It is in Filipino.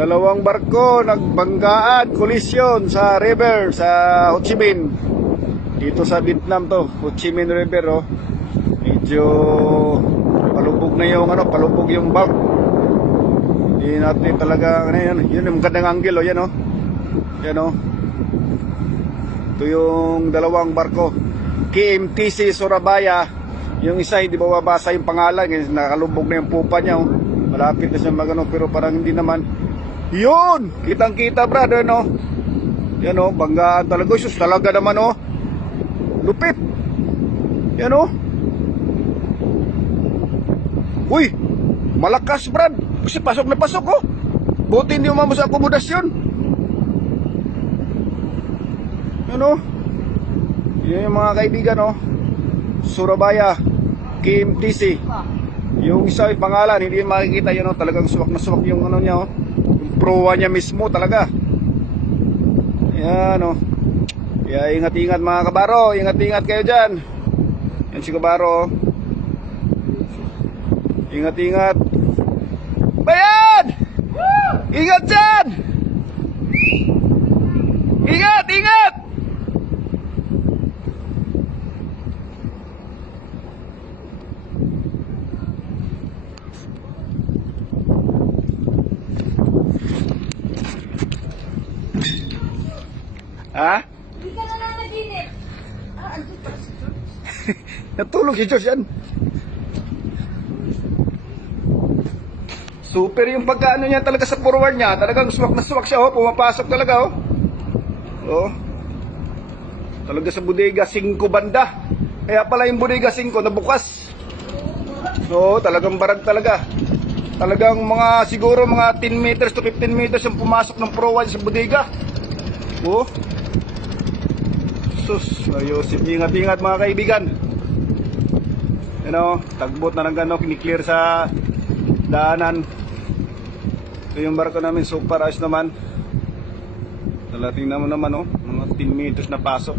Dalawang barko nagbanggaan, kolisyon sa river sa Ho Chi Minh. Dito sa Vietnam to, Ho Chi Minh River oh. Medyo palubog na yung palubog yung bulk. Hindi natin talaga yun yung magandang angle oh, yan oh. Yan oh. Ito yung dalawang barko. KMTC Surabaya. Yung isa hindi mababasa yung pangalan, nakalubog na yung pupa niya oh. Malapit na siya magano pero parang hindi naman. Yun! Kitang-kita brother no. Yan oh, banggaan talaga. Sus talaga naman oh. Lupit. Yan oh. Uy! Malakas brad. Kasi pasok na pasok oh. Buti hindi umamos sa akomodasyon. Yan oh. Yan yung mga kaibigan oh. Surabaya KMTC. Yung isa yung pangalan hindi makikita yun oh. Talagang suwak na suwak yung niya oh. Proa niya mismo talaga. Yan o. Kaya ingat-ingat mga kabaro. Ingat-ingat kayo dyan. Yan si kabaro. Ingat-ingat. Bayan! Ingat dyan! Ingat! Ingat! Ha? Hindi ka na lang naginip. Andun pa si George. Natulog si George yan. Super yung pagkaano niya talaga sa forward niya. Talagang swak na swak siya oh. Pumapasok talaga oh. Oh. Talaga sa bodega 5 banda. Kaya pala yung bodega 5 nabukas. So talagang barag talaga. Talagang mga siguro mga 10 meters to 15 meters yung pumasok ng forward sa bodega. Oh. Ayusin, ingat-ingat mga kaibigan. Tagbot na ng gano'n, kiniklear sa daanan. Ito yung barko namin, super ayos naman. Talating naman oh, mga 10 meters na pasok.